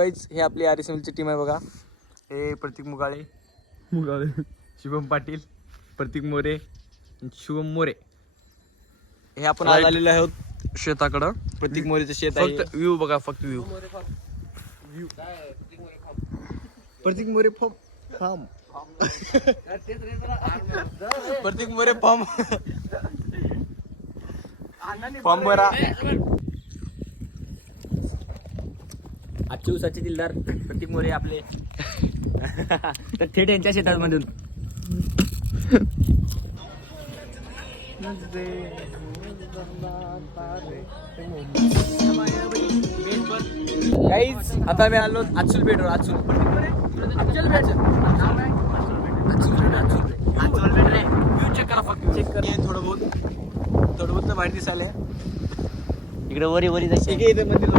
हे आपली RSMLची टीम आहे बघा. हे प्रतीक मुगाळे शुभम पाटील, प्रतीक मोरे, शुभम मोरे. हे आपण आज आलेलो आहोत शेताकडं. प्रतीक मोरेचं शेत आहे. फक्त व्ह्यू बघा, फक्त व्ह्यू. प्रतीक मोरे फार्म. प्रतीक मोरे फार्म बरा. आजचे उसाचे दिलदार प्रतीक मोरे आपले तर थेट यांच्या शेतामधून. गाईज आता आम्ही आलो अचूल बेटवर. अचूल चेक करा, फक्त चेक करा. थोडं बहुत बाहेर दिसायला. इकडे वरी वरी जायचं. देवीचं मंदिर.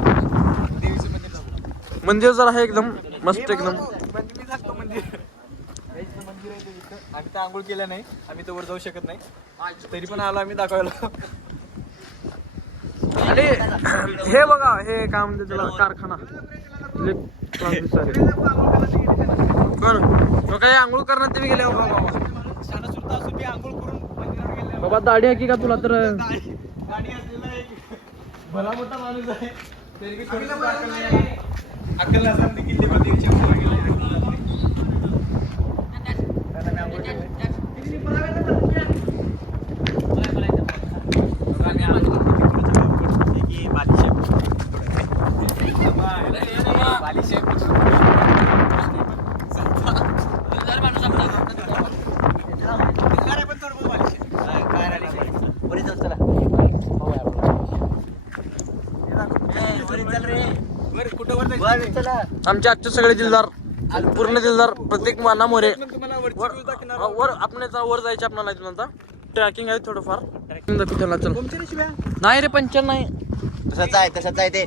मंदिर जर आहे एकदम मस्त एकदम. मंदिर आहे तिथं. आम्ही तर आंघोळ केल्या नाही, आम्ही तर वर जाऊ शकत नाही, तरी पण आलो आम्ही दाखवायला. अरे हे बघा, हे काय म्हणते त्याला, कारखाना. काय आंघोळ करण्यात तुम्ही गेले बाबा? दाढी आहे की का तुला? तर दाढी असलेला एक भला मोठा माणूस आहे, तरी की अक्कल नसताना देखील आमचे आजचे सगळे दिलदार, पूर्ण दिलदार प्रत्येक माना मोरे. वर आपण वर जायचे आपल्याला नंतर. ट्रॅकिंग आहे थोडंफार. चल नाही रे, पंचर नाही. तसंच आहे ते.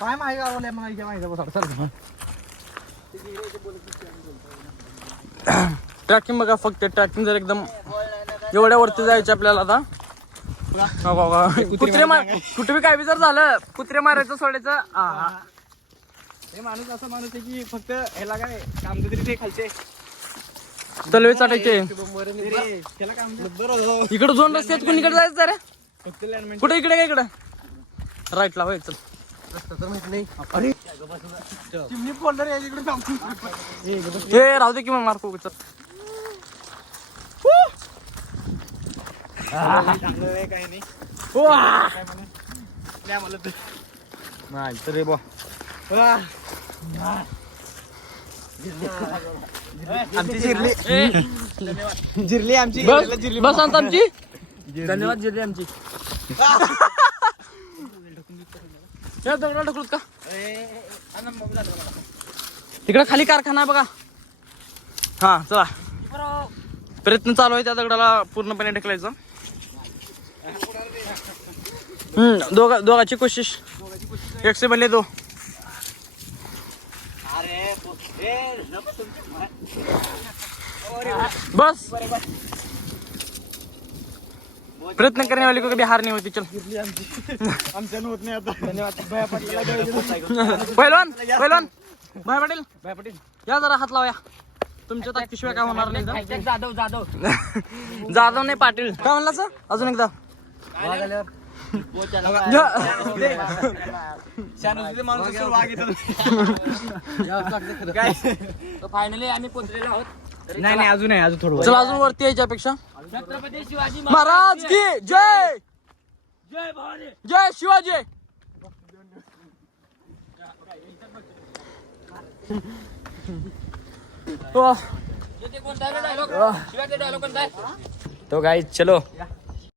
काय माहिती गावले मला. ट्रॅकिंग बघा, फक्त ट्रॅकिंग जर एकदम एवढ्या वरती जायचं आपल्याला. आता कुत्रे कुठे बी काय बी जर झालं, कुत्रे मारायचं सोडायचं. हे माणूस असा माणूस आहे की फक्त ह्याला काय काम तरी ते खायचे तलवे चाटायचे. इकडे 2 रस्ते आहेत, कुणीकडे जायचं रे? कुठे इकडे काय? इकडे राईटला होय. चल हे राहू दे की मग मार्को. चल नाही तर रे बा. आमची जिरली आमची बस आता आमची. धन्यवाद जिरली आमची. ढकलूत का? तिकडे खाली कारखाना आहे बघा. हा चला, प्रयत्न चालू आहे त्या दगडाला पूर्णपणे ढकलायचं. दोघाची कोशिश. 1 से भले 2. बस प्रयत्न करने वाले को कभी हार नहीं होती. चल आमच्या होत नाही आता. धन्यवाद पहिलवान. भाई पाटील या जरा हात लावा. तुमच्या ताकदीशिवाय काय होणार नाही. जाधव नाही, पाटील. काय म्हणला सर? अजून एकदा. फायनली आम्ही पोहोचलेलो आहोत. नाही अजून आहे, अजून थोडं. चला अजून वरती यायच्या पेक्षा. छत्रपती शिवाजी महाराज की जय. जय भवानी. जय शिवाजी. तो गाइस चलो